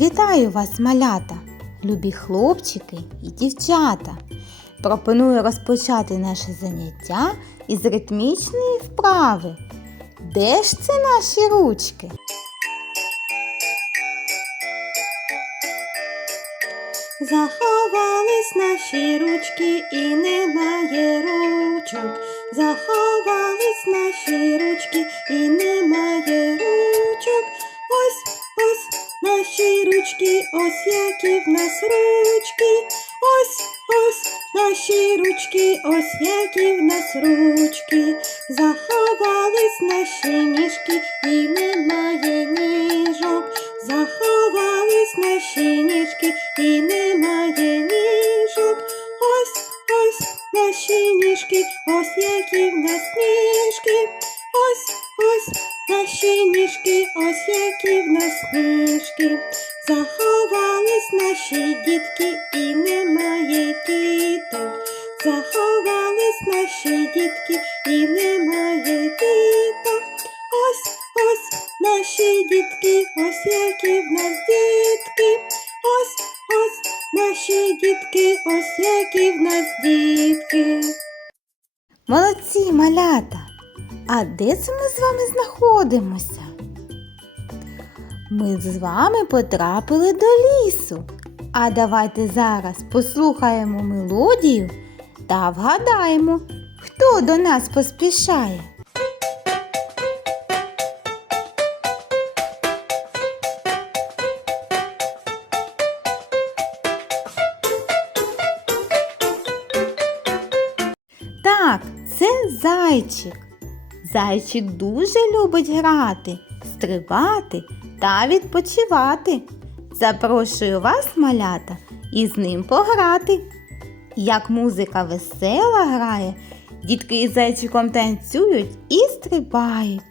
Вітаю вас, малята, любі хлопчики і дівчата. Пропоную розпочати наше заняття із ритмічної вправи. Де ж це наші ручки? Заховались наші ручки і немає ручок. Заховались наші ручки і немає ручок. Ось, ось наші ручки, ось які в нас ручки. Ось, ось наші ручки, ось які в нас ручки. Заховались наші ніжки і немає ніжок. Заховались наші ніжки і немає ніжки, ось які в нас ніжки. Заховались наші дітки і немає діток. Заховались наші дітки і немає діток. Ось, ось наші дітки, ось які в нас дітки. Ось, ось наші дітки, ось які в нас дітки. Молодці, малята! А де це ми з вами знаходимося? Ми з вами потрапили до лісу. А давайте зараз послухаємо мелодію та вгадаємо, хто до нас поспішає. Так, це зайчик. Зайчик дуже любить грати, стрибати та відпочивати. Запрошую вас, малята, і з ним пограти. Як музика весела грає, дітки із зайчиком танцюють і стрибають.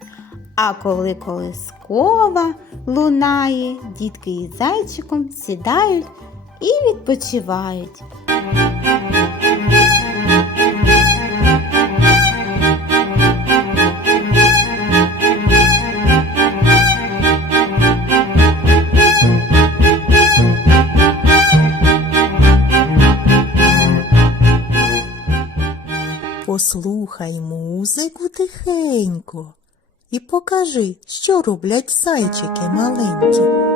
А коли колискова лунає, дітки із зайчиком сідають і відпочивають. Послухай музику тихенько і покажи, що роблять зайчики маленькі.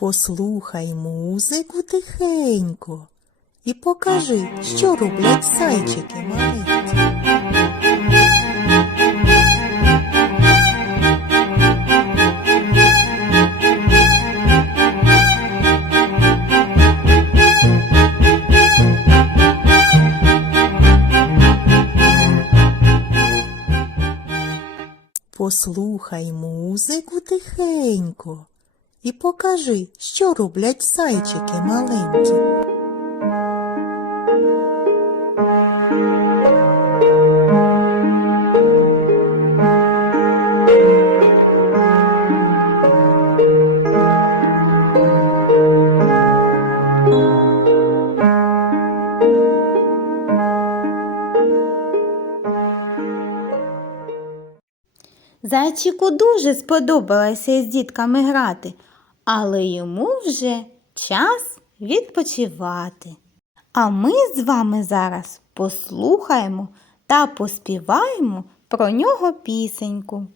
Послухай музику тихенько і покажи, що роблять зайчики маленькі. Послухай музику тихенько і покажи, що роблять зайчики маленькі. Зайчику дуже сподобалося із дітками грати, але йому вже час відпочивати. А ми з вами зараз послухаємо та поспіваємо про нього пісеньку.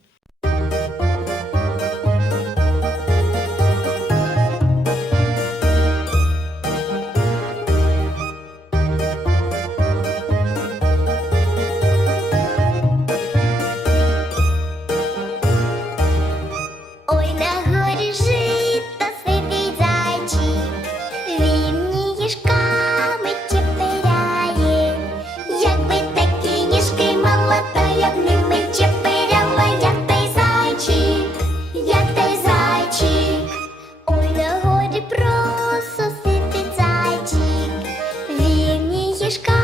Ніжками.